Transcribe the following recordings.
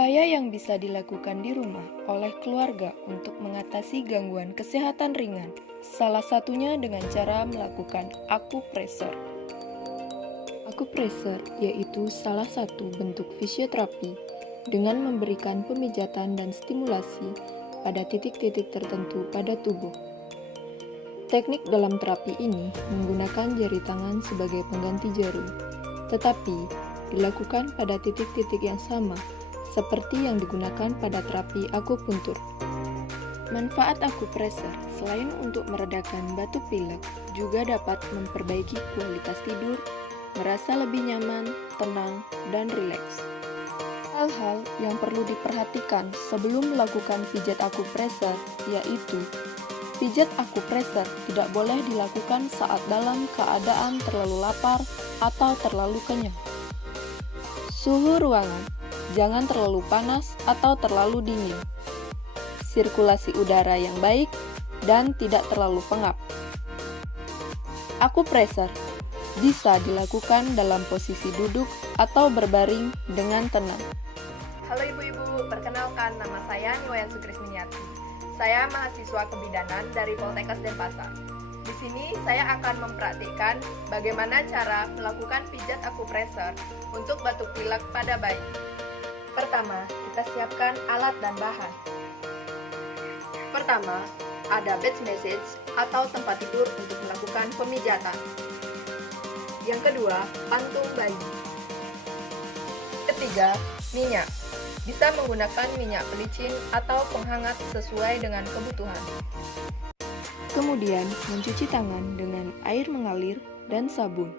Upaya yang bisa dilakukan di rumah oleh keluarga untuk mengatasi gangguan kesehatan ringan, salah satunya dengan cara melakukan akupresur. Akupresur yaitu salah satu bentuk fisioterapi dengan memberikan pemijatan dan stimulasi pada titik-titik tertentu pada tubuh. Teknik dalam terapi ini menggunakan jari tangan sebagai pengganti jari, tetapi dilakukan pada titik-titik yang sama seperti yang digunakan pada terapi akupuntur. Manfaat akupresur selain untuk meredakan batuk pilek, juga dapat memperbaiki kualitas tidur, merasa lebih nyaman, tenang, dan rileks. Hal-hal yang perlu diperhatikan sebelum melakukan pijat akupresur yaitu pijat akupresur tidak boleh dilakukan saat dalam keadaan terlalu lapar atau terlalu kenyang. Suhu ruangan jangan terlalu panas atau terlalu dingin. Sirkulasi udara yang baik dan tidak terlalu pengap. Akupresur bisa dilakukan dalam posisi duduk atau berbaring dengan tenang. Halo ibu-ibu, perkenalkan nama saya Niwayan Sukrisminiati. Saya mahasiswa kebidanan dari Poltekkes Denpasar. Di sini saya akan mempraktikkan bagaimana cara melakukan pijat akupresur untuk batuk pilek pada bayi. Pertama, kita siapkan alat dan bahan. Pertama, ada bed massage atau tempat tidur untuk melakukan pemijatan. Yang kedua, pantung bayi. Ketiga, minyak. Bisa menggunakan minyak pelicin atau penghangat sesuai dengan kebutuhan. Kemudian, mencuci tangan dengan air mengalir dan sabun.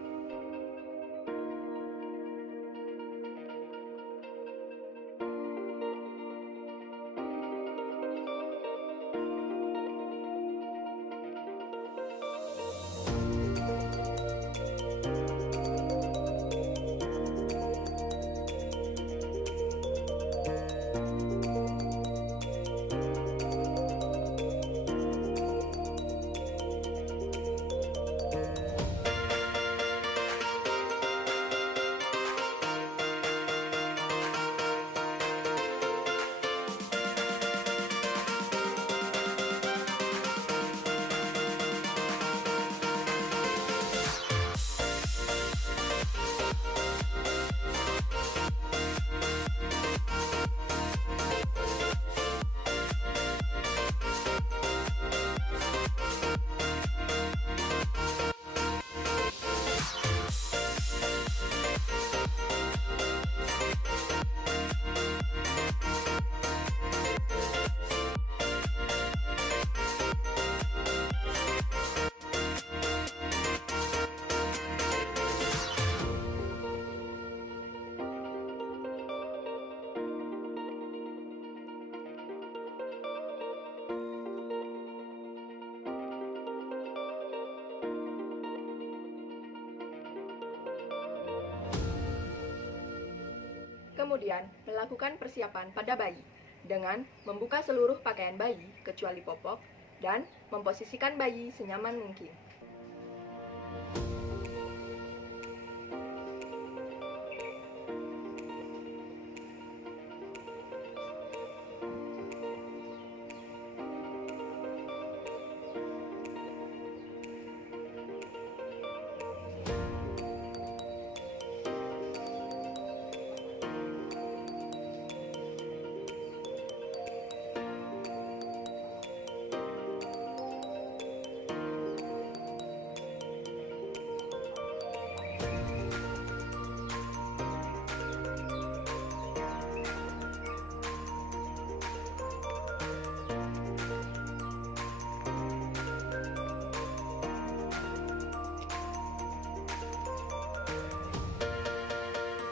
Kemudian, melakukan persiapan pada bayi dengan membuka seluruh pakaian bayi kecuali popok dan memposisikan bayi senyaman mungkin.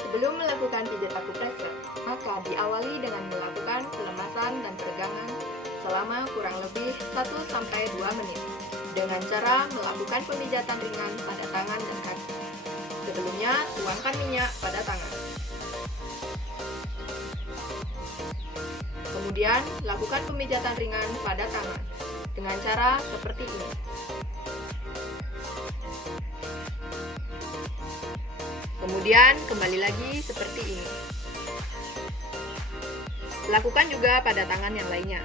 Sebelum melakukan pijat akupresur, maka diawali dengan melakukan pelemasan dan peregangan selama kurang lebih 1-2 menit dengan cara melakukan pemijatan ringan pada tangan dan kaki. Sebelumnya, tuangkan minyak pada tangan. Kemudian, lakukan pemijatan ringan pada tangan dengan cara seperti ini. Kemudian kembali lagi seperti ini. Lakukan juga pada tangan yang lainnya.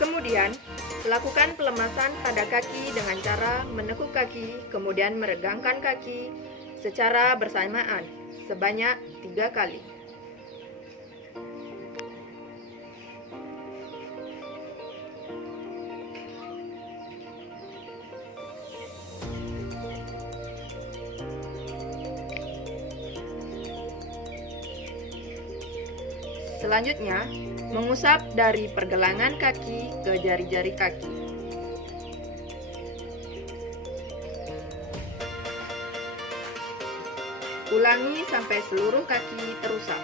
Kemudian, lakukan pelemasan pada kaki dengan cara menekuk kaki, kemudian meregangkan kaki secara bersamaan sebanyak 3 kali. Selanjutnya, mengusap dari pergelangan kaki ke jari-jari kaki. Ulangi sampai seluruh kaki terusap.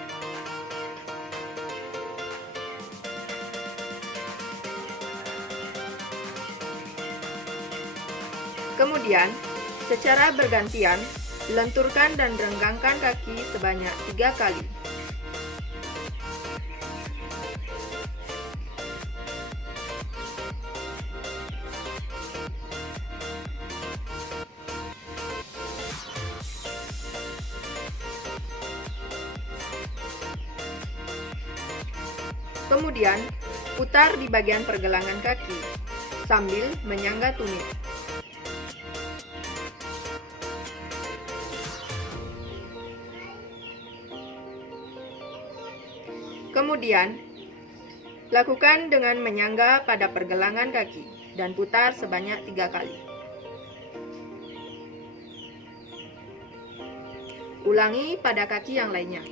Kemudian, secara bergantian, lenturkan dan renggangkan kaki sebanyak 3 kali. Kemudian, putar di bagian pergelangan kaki sambil menyangga tumit. Kemudian, lakukan dengan menyangga pada pergelangan kaki dan putar sebanyak 3 kali. Ulangi pada kaki yang lainnya.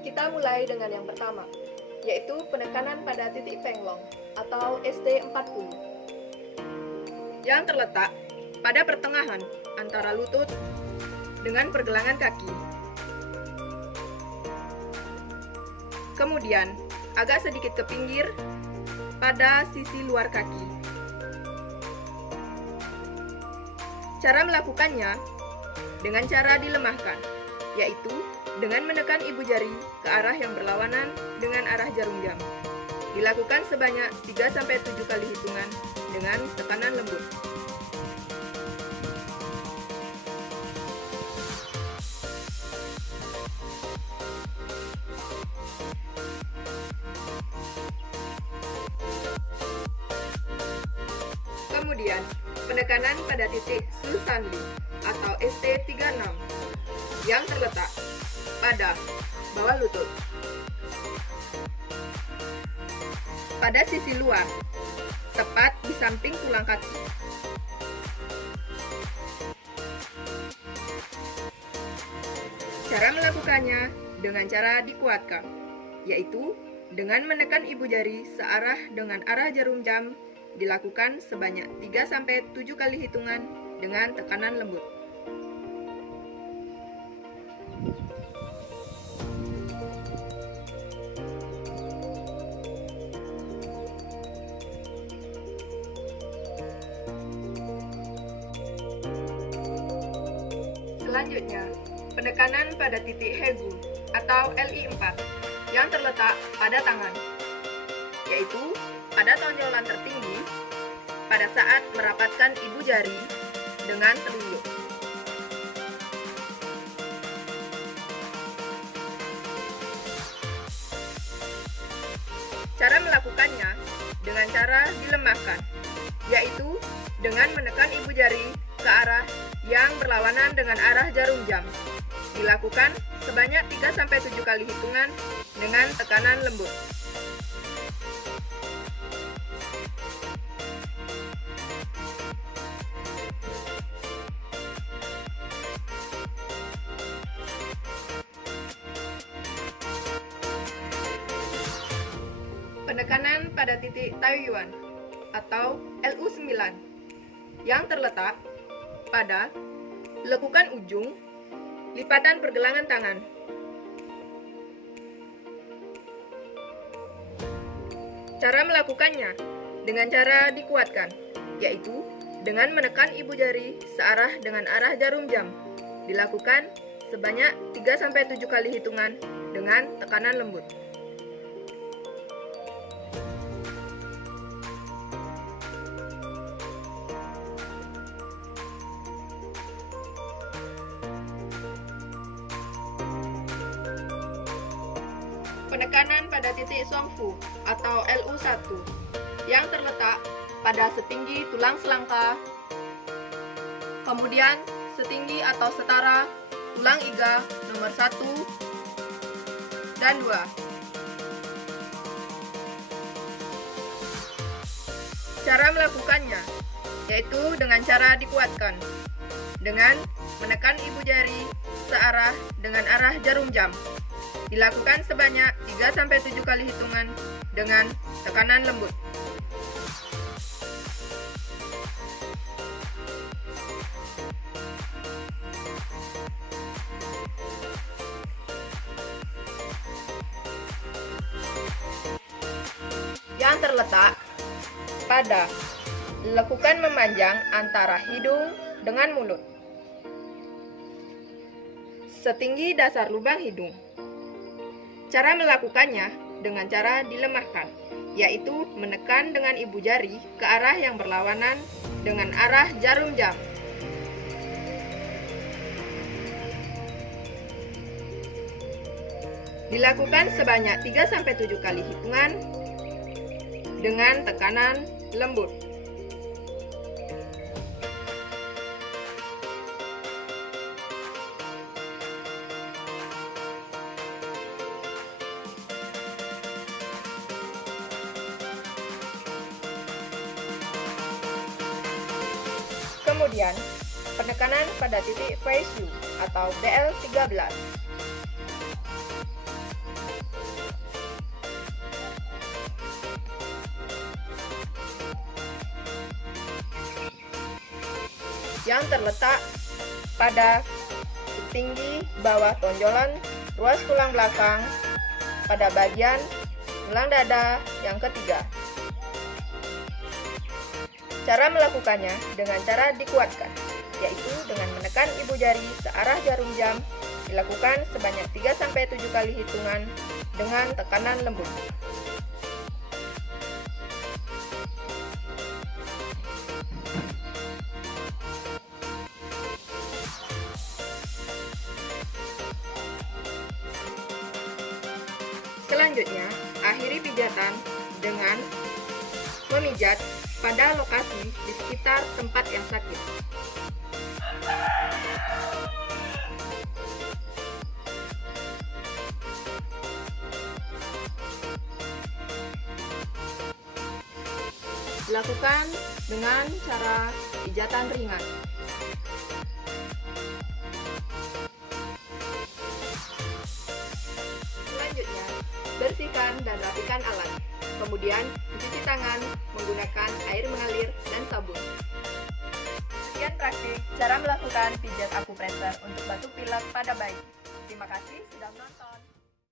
Kita mulai dengan yang pertama, yaitu penekanan pada titik Fenglong atau ST40 yang terletak pada pertengahan antara lutut dengan pergelangan kaki. Kemudian, agak sedikit ke pinggir pada sisi luar kaki. Cara melakukannya dengan cara dilemahkan, yaitu dengan menekan ibu jari ke arah yang berlawanan dengan arah jarum jam. Dilakukan sebanyak 3-7 kali hitungan dengan tekanan lembut. Kemudian, penekanan pada titik Sulsanli atau ST36 yang terletak pada bawah lutut. Pada sisi luar, tepat di samping tulang kaki. Cara melakukannya dengan cara dikuatkan, yaitu dengan menekan ibu jari searah dengan arah jarum jam, dilakukan sebanyak 3-7 kali hitungan dengan tekanan lembut. Selanjutnya, penekanan pada titik Hegu atau LI4 yang terletak pada tangan, yaitu pada tonjolan tertinggi pada saat merapatkan ibu jari dengan telunjuk. Cara melakukannya dengan cara dilemahkan, yaitu dengan menekan ibu jari ke arah yang berlawanan dengan arah jarum jam. Dilakukan sebanyak 3-7 kali hitungan dengan tekanan lembut. Penekanan pada titik Taoyuan atau LU9 yang terletak pada lekukan ujung lipatan pergelangan tangan. Cara melakukannya dengan cara dikuatkan, yaitu dengan menekan ibu jari searah dengan arah jarum jam. Dilakukan sebanyak 3-7 kali hitungan dengan tekanan lembut. Penekanan pada titik Zhongfu atau LU1 yang terletak pada setinggi tulang selangka, kemudian setinggi atau setara tulang iga nomor 1 dan 2. Cara melakukannya yaitu dengan cara dikuatkan dengan menekan ibu jari searah dengan arah jarum jam. Dilakukan sebanyak 3-7 kali hitungan dengan tekanan lembut. Yang terletak pada lekukan memanjang antara hidung dengan mulut, setinggi dasar lubang hidung. Cara melakukannya dengan cara dilemahkan, yaitu menekan dengan ibu jari ke arah yang berlawanan dengan arah jarum jam. Dilakukan sebanyak 3-7 kali hitungan dengan tekanan lembut. Kemudian, penekanan pada titik Phase U atau BL13. Yang terletak pada setinggi bawah tonjolan ruas tulang belakang pada bagian tulang dada yang ketiga. Cara melakukannya dengan cara dikuatkan, yaitu dengan menekan ibu jari searah jarum jam. Dilakukan sebanyak 3-7 kali hitungan dengan tekanan lembut. Selanjutnya, akhiri pijatan dengan memijat pada lokasi di sekitar tempat yang sakit. Dilakukan dengan cara pijatan ringan. Selanjutnya, bersihkan dan rapikan alat. Kemudian, cuci tangan menggunakan air mengalir dan sabun. Sekian praktik cara melakukan pijat akupresur untuk batuk pilek pada bayi. Terima kasih sudah menonton.